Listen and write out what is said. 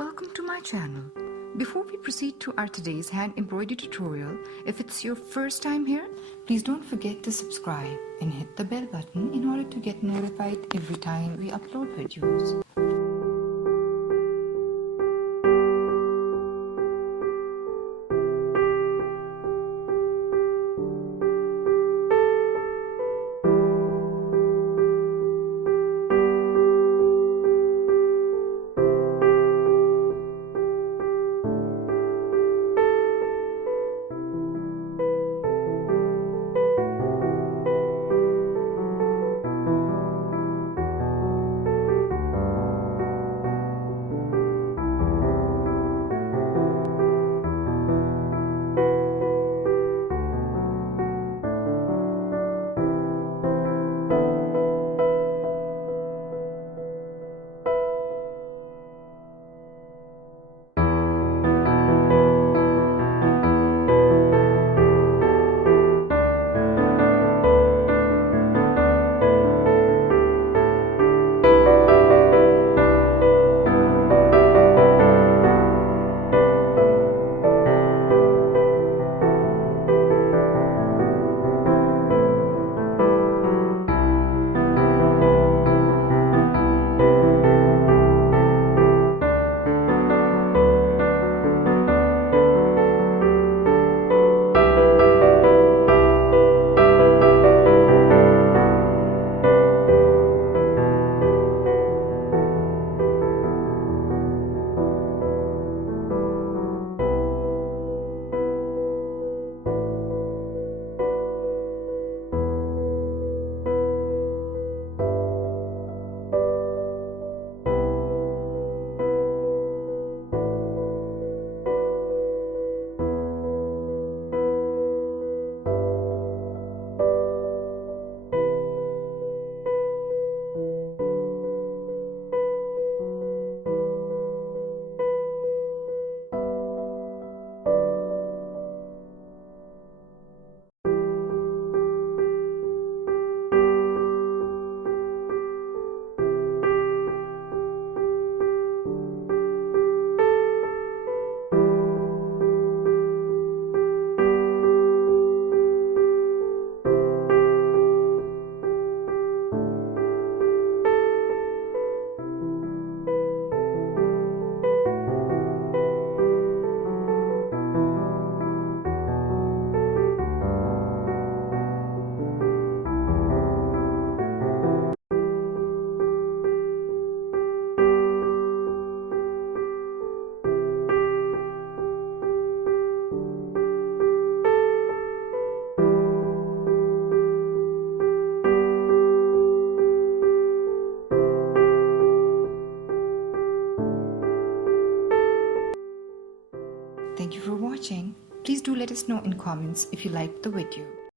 Welcome to my channel. Before we proceed to our today's hand embroidery tutorial, if it's your first time here, please don't forget to subscribe and hit the bell button in order to get notified every time we upload videos. Thank you for watching. Please do let us know in comments if you liked the video.